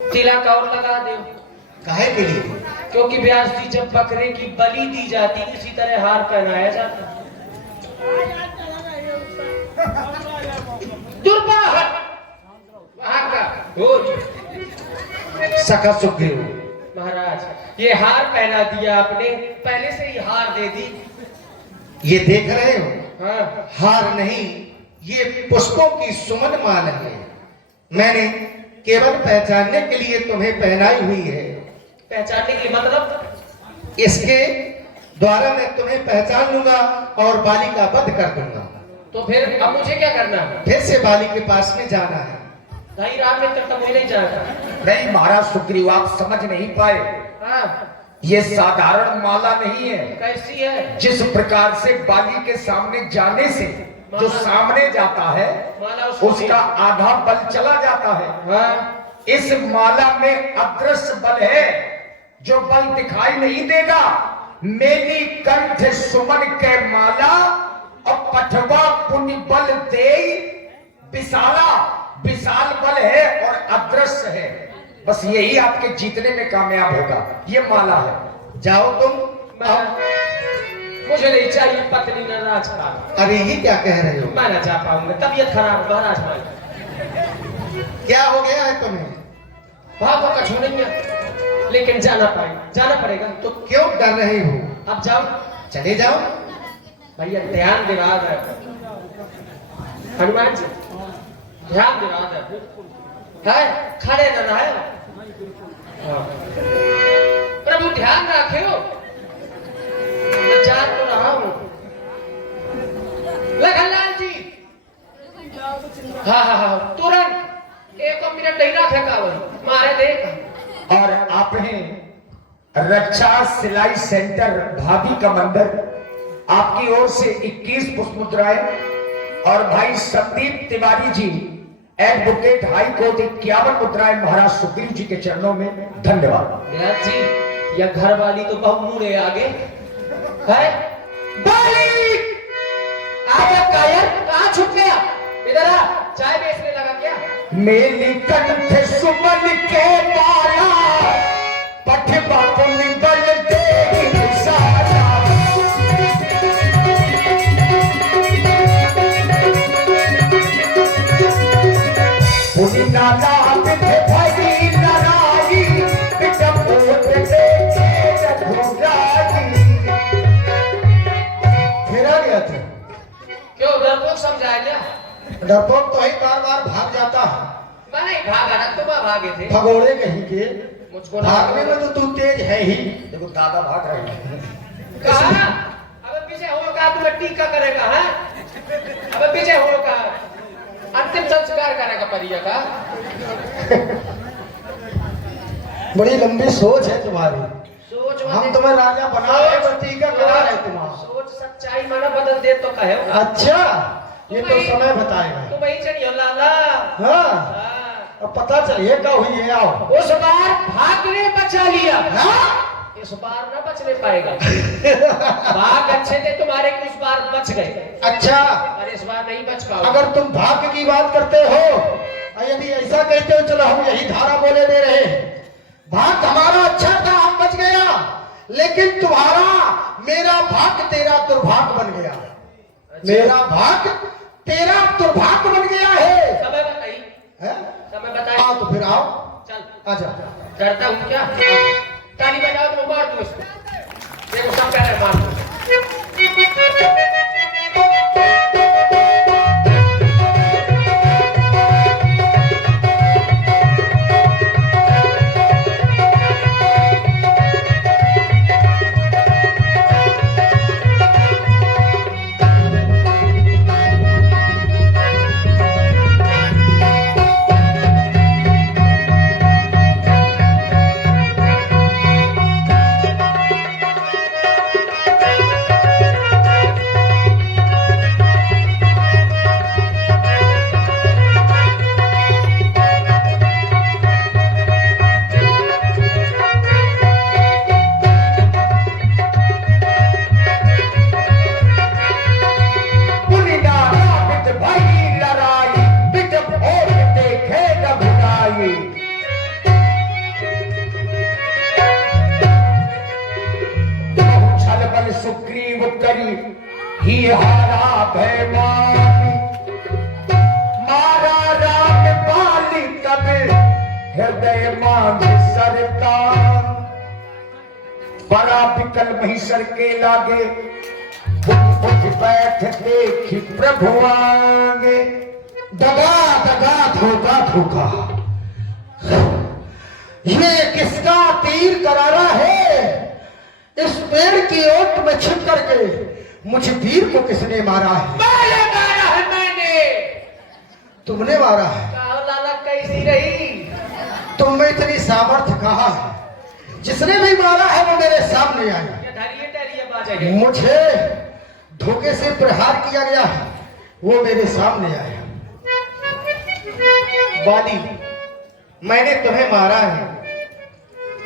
तिलक और लगा दे। काहे के लिए? क्योंकि ब्याज दी जब बकरे की बलि दी जाती इसी तरह हार पहनाया जाता। सखा सुग्रीव महाराज ये हार पहना दिया आपने, पहले से ही हार दे दी। ये देख रहे हो? हाँ। हार नहीं, ये पुष्पों की सुमन माल है। मैंने केवल पहचानने के लिए तुम्हें पहनाई हुई है। पहचानने के लिए मतलब? इसके द्वारा मैं तुम्हें पहचान लूंगा और बाली का वध कर दूंगा। तो फिर अब मुझे क्या करना है? फिर से बाली के पास में जाना है। भाई राम ने तब मुझे नहीं जाना। नहीं महाराज सुग्रीव, आप समझ नहीं पाए। हाँ। ये साधारण माला नहीं है। कैसी है? जिस प्रकार से बाली के सामने जाने से जो सामने जाता है उसका आधा बल चला जाता है। हाँ। इस माला में अदृश्य बल है जो बल दिखाई नहीं देगा। मेली कंठ सुमन के माला और पठवा पुण्य बल दे विशाला। विशाल बल है और अदृश्य है। बस यही आपके जीतने में कामयाब होगा। ये माला है। जाओ तुम। मुझे नहीं चाहिए पत्नी न राजपाल। अरे ये क्या कह रहे हो? मैं ना जा पाऊंगा, तबीयत खराब महाराज। क्या हो गया है तुम्हें? भागो कछु नहीं है, लेकिन जाना पड़ेगा। तो क्यों डर रहे हो? अब जाओ। चले जाओ। भैया ध्यान दिला दे हनुमान जी, ध्यान दिला दे है, खड़े न रहे। प्रभु ध्यान रखे हो। मैं जान तो रहा हूं। लखनलाल जी। हाँ तुरंत एक मिनट नहीं रखे कावल मारे देख। और आपने रक्षा सिलाई सेंटर भाभी का मंदिर आपकी ओर से 21 पुष्प मुद्राएं और भाई Sandeep Tiwari ji advocate high court 51 मुद्राएं महाराज सुग्रीव जी के चरणों में। धन्यवाद जी। यह घर वाली तो बहु मुड़े आगे है। बाली आजा कायर, कहां छुप गया? इधर आ, चाय बेचने लगा क्या? मेली कंठ सुमन के माला पठवा पुण्य बल दे विशाला। पुनि नाना विधि भई लड़ाई विटपोत देखे रघुराई। फिर आ गया था। क्यों डरपोक समझाया क्या? डरपोक तो ही बार बार भाग जाता है। मैं नहीं भागा ना, तुम भागे थे। भगोड़े कहीं के। मुझको भागने में तो तू तेज है ही। देखो दादा भाग रहे हैं। कहा अब पीछे होगा, तुम्हें टीका करेगा है। अब पीछे होगा, अंतिम संस्कार करेगा परिया का। बड़ी लंबी सोच है तुम्हारी। सोच हम तुम्हें राजा बना रहे, प्रतिज्ञा करा रहे तुम्हारा। सोच सच्चाई माना बदल दे तो कहे। अच्छा, ये तो समय बताएगा। तुम वही चढ़ियो लाला। हाँ, अब पता चलिए क्या हुई है। आओ। उस बार भागने बचा लिया। हाँ? इस बार ना बचने पाएगा। भाग अच्छे थे तुम्हारे, उस बार बच गए। अच्छा, और इस बार नहीं बच पाओगे। अगर तुम भाग्य की बात करते हो और यदि ऐसा कहते हो, चलो हम यही धारा बोले दे रहे हैं। भाग हमारा अच्छा था, हम बच गया, लेकिन तुम्हारा मेरा भाग्य तेरा दुर्भाग्य बन गया। मेरा भाग्य तेरा दुर्भाग्य बन गया है। समय बताइए। है? समय बताइए। आओ तो फिर आओ। चल आजा। डरता हूँ क्या? ताली बजाओ तो मार दो इसको। देखो सब कह रहे हैं मार दो। करी ही हारा भैमानी, मारा राम बाली तब हृदय मांग सरकार, बड़ा बिकल महिषर के लागे, उठ बैठ देखी प्रभु आगे। दगा दगा धोखा धोखा, ये किसका तीर करारा है? इस पेड़ की ओट में छिप करके मुझे वीर को किसने मारा है? मैंने मारा है, मैंने। तुमने मारा है? कहो लाला कैसी रही? तुम में इतनी सामर्थ्य कहाँ है? जिसने भी मारा है वो मेरे सामने आए। ये धरिए टहलिए बाजे। मुझे धोखे से प्रहार किया गया है, वो मेरे सामने आया। बाली, मैंने तुम्हें मारा है,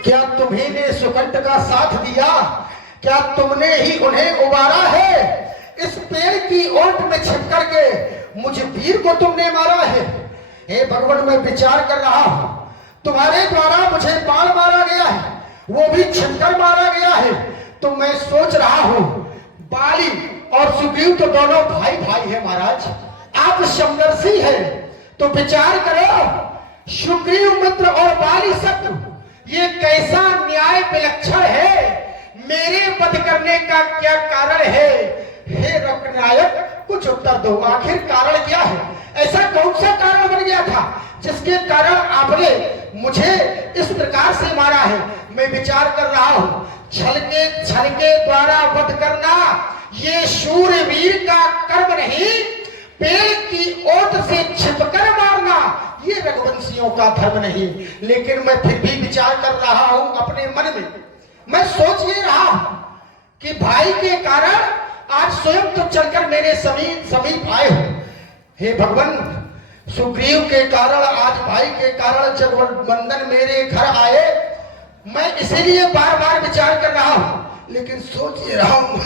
क्या तुम्ही ने सुकंठ का साथ दिया? क्या तुमने ही उन्हें उबारा है? इस पेड़ की ओट में छिप करके मुझे वीर को तुमने मारा है। हे भगवान, मैं विचार कर रहा हूं, तुम्हारे द्वारा मुझे बाण मारा गया है, वो भी छिपकर मारा गया है। तो मैं सोच रहा हूं, बाली और सुग्रीव तो दोनों भाई भाई है महाराज, आप समदर्शी है, तो विचार करो, सुग्रीव मित्र और बाली शत्रु, ये कैसा न्याय विलक्षण है। मेरे वध करने का क्या कारण है? हे रत्नायक, कुछ उत्तर दो, आखिर कारण क्या है? ऐसा कौन सा कारण बन गया था जिसके कारण आपने मुझे इस प्रकार से मारा है? मैं विचार कर रहा हूं, छल के द्वारा वध करना ये शूरवीर का कर्म नहीं, पेड़ की ओट से छिपकर मारना ये रघुवंशियों का धर्म नहीं। लेकिन मैं फिर भी विचार कर रहा हूं अपने मन में, मैं सोच ये रहा हूं कि भाई के कारण आज स्वयं तो चलकर मेरे समीप आए हो। हे भगवान, सुग्रीव के कारण, आज भाई के कारण जब बंधन मेरे घर आए, मैं इसीलिए बार बार विचार कर रहा हूं, लेकिन सोच ये रहा हूं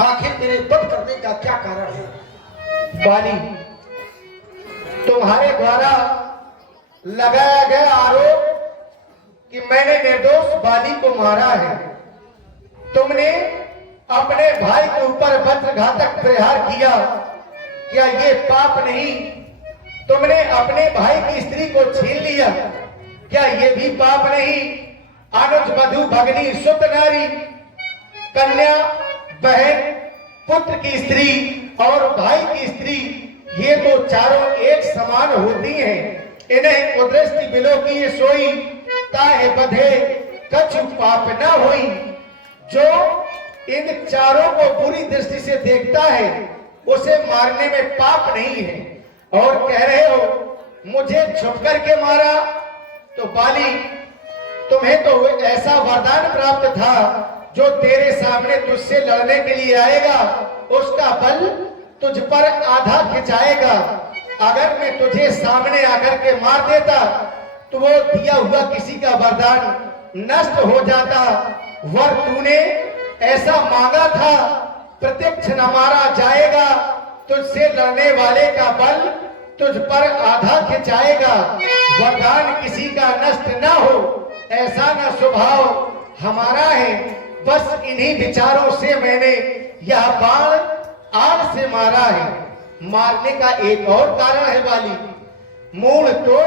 आखिर मेरे वध करने का क्या कारण है? बाली, तुम्हारे द्वारा लगाया गया आरोप कि मैंने निर्दोष बाली को मारा है, तुमने अपने भाई के ऊपर वज्रघातक प्रहार किया, क्या ये पाप नहीं? तुमने अपने भाई की स्त्री को छीन लिया, क्या ये भी पाप नहीं? अनुज, वधु, भगनी, सुत नारी, कन्या, बहन, पुत्र की स्त्री और भाई की स्त्री, ये तो चारों एक समान होती हैं। इन्हें कुदृष्टि बिलो की सोई, ताहे बधे कछु पाप न होई। जो इन चारों को बुरी दृष्टि से देखता है, उसे मारने में पाप नहीं है। और कह रहे हो मुझे छुप करके मारा, तो बाली, तुम्हें तो ऐसा वरदान प्राप्त था, जो तेरे सामने तुझसे लड़ने के लिए आएगा, उसका बल तुझ पर आधा खिंचाएगा। अगर मैं तुझे सामने आकर के मार देता, तो वो दिया हुआ किसी का वरदान नष्ट हो जाता। वर तूने ऐसा मांगा था, प्रत्यक्ष न मारा जाएगा, तुझसे लड़ने वाले का बल तुझ पर आधा खिंचाएगा। वरदान किसी का नष्ट न हो, ऐसा न स्वभाव हमारा है। बस इन्हीं विचारों से मैंने यह बाण आग से मारा है। मारने का एक और कारण है बाली, मूल तो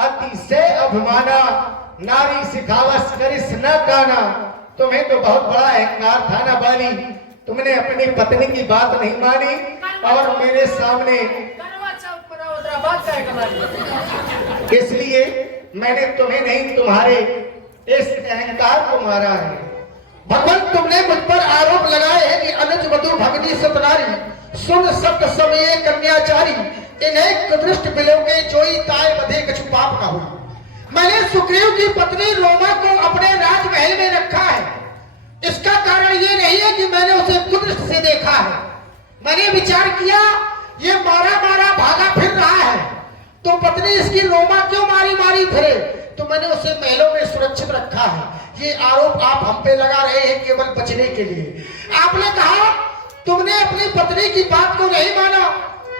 अतिशय अभिमाना, नारी सिखावस करिस न काना। तुम्हें तो बहुत बड़ा अहंकार था ना बाली, तुमने अपनी पत्नी की बात नहीं मानी और मेरे सामने, इसलिए मैंने तुम्हें नहीं, तुम्हारे इस अहंकार को मारा है। भगवान, तुमने मुझ पर आरोप लगाए हैं कि अनुज, वधु, भगनी, सतनारी, सुन शब्द समय कन्याचारी, इन्हें कुदृष्ट बिलोगे जोई, ताए बधे कछु पाप न हुई। मैंने सुग्रीव की पत्नी रोमा को अपने राजमहल में रखा है, इसका कारण ये नहीं है कि मैंने उसे कुदृष्ट से देखा है। मैंने विचार किया ये मारा मारा भागा फिर रहा है, तो पत्नी इसकी रोमा क्यों मारी फिरे, तो मैंने उसे महलों में सुरक्षित रखा है। ये आरोप आप हम पे लगा रहे हैं केवल बचने के लिए। आपने कहा तुमने अपनी पत्नी की बात को नहीं माना।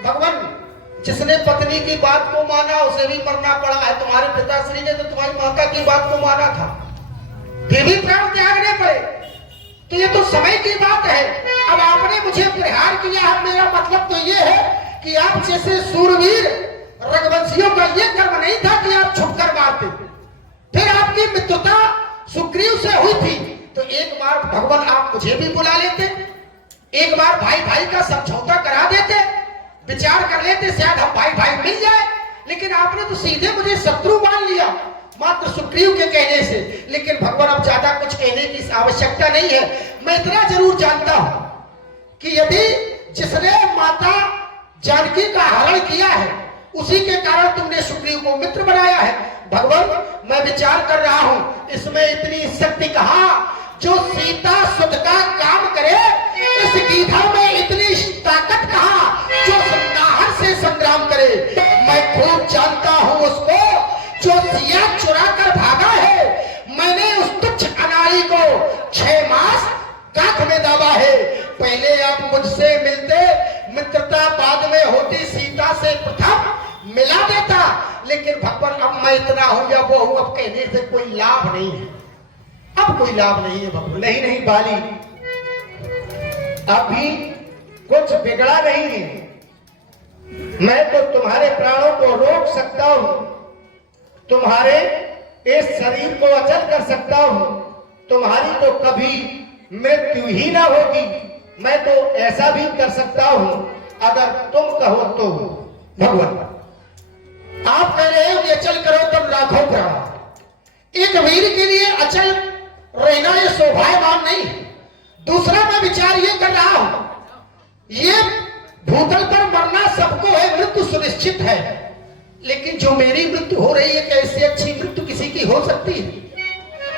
भगवान, जिसने पत्नी की बात को माना उसे भी मरना पड़ा है। तुम्हारे पिताश्री ने तो तुम्हारी माता की बात को माना था, फिर भी प्राण त्यागने पड़े। तो ये तो समय की बात है। अब आपने मुझे प्रहार किया है, मेरा मतलब तो ये है कि आप जैसे सूरवीर रघुवंशियों का ये कर्म नहीं था कि आप छुपकर मारते। फिर आपकी मित्रता सुग्रीव से हुई थी, तो एक बार भगवान आप मुझे भी बुला लेते, एक बार भाई भाई का समझौता करा देते, विचार कर लेते, शायद हम भाई भाई मिल जाए। लेकिन आपने तो सीधे मुझे शत्रु मान लिया मात्र सुग्रीव के कहने से। लेकिन भगवान अब ज्यादा कुछ कहने की आवश्यकता नहीं है। मैं इतना जरूर जानता हूं कि यदि जिसने माता जानकी का हरण किया है उसी के कारण तुमने सुग्रीव को मित्र बनाया है। भगवान मैं विचार कर रहा हूं इसमें इतनी शक्ति कहां जो सीता सुध का काम करे, इस गीधा में इतनी ताकत कहां जो नाहर से संग्राम करे। मैं खूब जानता हूं उसको जो सिया चुरा कर भागा है। मैंने उस तुच्छ अनाड़ी को 6 मास काख में दाबा है। पहले आप मुझसे मिलते, मित्रता बाद में होती, सीता से प्रथम मिला देता। लेकिन भगवान अब मैं इतना हूं या वो हूं, अब कहने से कोई लाभ नहीं है, अब कोई लाभ नहीं है भगवान। नहीं नहीं बाली, अभी कुछ बिगड़ा नहीं है। मैं तो तुम्हारे प्राणों को रोक सकता हूं, तुम्हारे इस शरीर को अचल कर सकता हूं, तुम्हारी तो कभी मृत्यु ही ना होगी। मैं तो ऐसा भी कर सकता हूं अगर तुम कहो तो। भगवान आप कह रहे हो कि अचल करो तब लाखों प्राण। एक वीर के लिए अचल रहना ये शोभायमान नहीं। दूसरा मैं विचार ये कर रहा हूं, ये भूतल पर मरना सबको है, मृत्यु सुनिश्चित है। लेकिन जो मेरी मृत्यु हो रही है, कैसे अच्छी मृत्यु किसी की हो सकती है।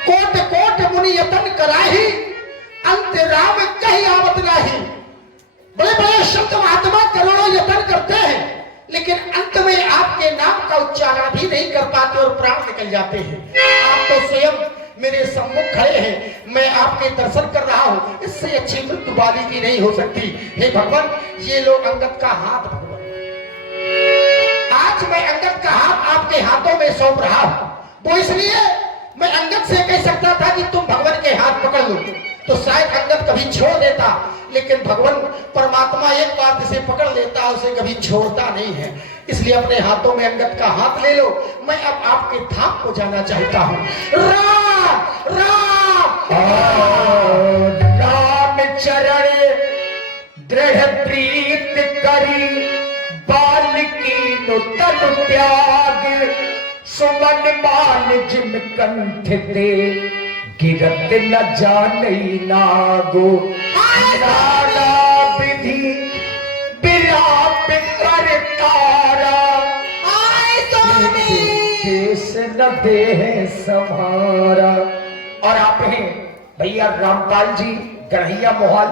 कोट कोट मुनि यतन कराही, अंत राम कहीं आवत नाही। बड़े बड़े शब्द महात्मा करोड़ों यतन करते हैं, लेकिन अंत में आपके नाम का उच्चारण भी नहीं कर पाते और प्राण निकल जाते हैं। आप तो स्वयं मेरे सम्मुख खड़े हैं, मैं आपके दर्शन कर रहा हूं, इससे अच्छी मृत्यु वाली की नहीं हो सकती। हे भगवान ये लो अंगद का हाथ। भगवान आज मैं अंगद का हाथ आपके हाथों में सौंप रहा हूं। वो इसलिए मैं अंगद से कह सकता था कि तुम भगवान के हाथ पकड़ लो, तो शायद अंगद कभी छोड़ देता। लेकिन भगवान परमात्मा एक बार जिसे पकड़ लेता है उसे कभी छोड़ता नहीं है। इसलिए अपने हाथों में अंगद का हाथ ले लो। मैं अब आपके धाम को जाना चाहता हूं। राम राम राम चरण दृढ़ प्रीत करी, बाल्की नु तन त्याग, सुमन मान जिम कंठ दे, गिरत न जाने नागो। नाना विधि विलाप कर तारा, देश न दे संहारा। और आप हैं भैया रामपाल जी गढ़िया मोहाल,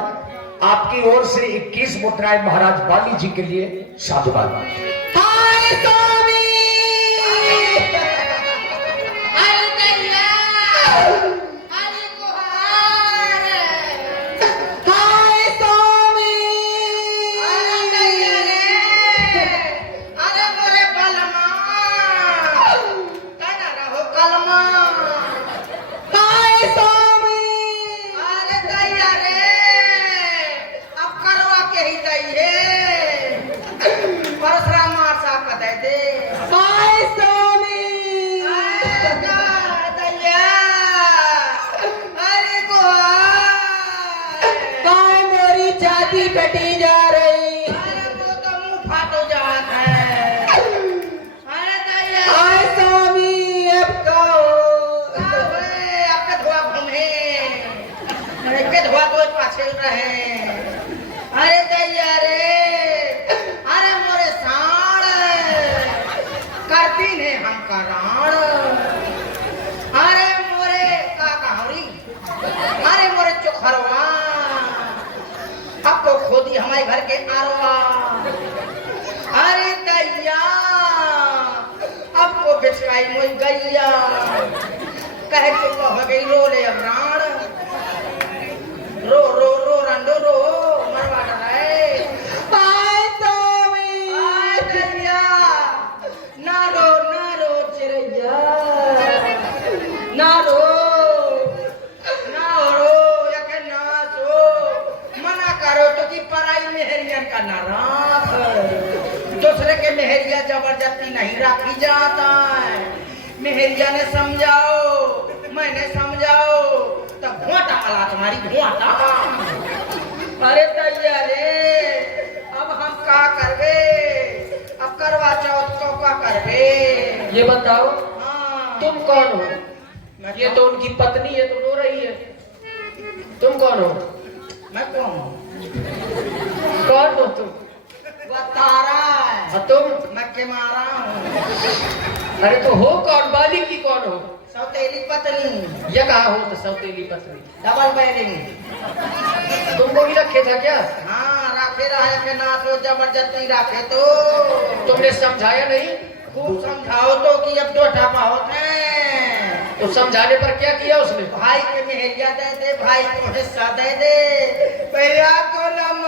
आपकी ओर से 21 मुद्राएं महाराज बाली जी के लिए साधुवाद। कटी जा रही, अरे वो तो मुंह फाटो जात है। अरे दैया आय स्वामी अब कहो। ओए आपका धुआ घूमे, अरे के धुआ तो पाछे रहे। अरे दैया रे, अरे मोरे साड़ करती ने हम कराण। अरे मोरे का कहारी, अरे मोरे चोखरवा आपको खोदी हमारे घर के आरवा। अरे दैया आपको बिछकाई मुई गैया, कहे तो कह गई रो ले अब राण। रो रो रो रंडो रो मरवा डराए। आय स्वामी आय दैया ना रो चिरैया, ना रो यके ना राखी जाता है। मेहरिया ने समझाओ, मैंने समझाओ, तब घोटा वाला तुम्हारी घोटा। अरे दैया रे, अब हम का करबे? अब करवा चौथ को का करबे? ये बताओ हाँ। तुम कौन हो? मैं ये तो उनकी पत्नी है, तो रो रही है। तुम कौन हो? मैं कौन हूँ? कौन हो तुम? वो तारा है। और तुम? मैं के मारा हूँ। अरे तो हो कौन? बाली की कौन हो? सौतेली पत्नी। ये कहा हो तो सौतेली पत्नी? Double bedding. तुमको भी रखे था क्या? हाँ, राखे रहे के ना तो जबरदस्ती राखे तो। तुमने समझाया नहीं? खूब समझाओ तो कि अब दो ढापा होते हैं। तो समझाने पर क्या किया उसने? भाई के मेहरिया दे दे, भाई को हिस्सा दे दे। भैया को न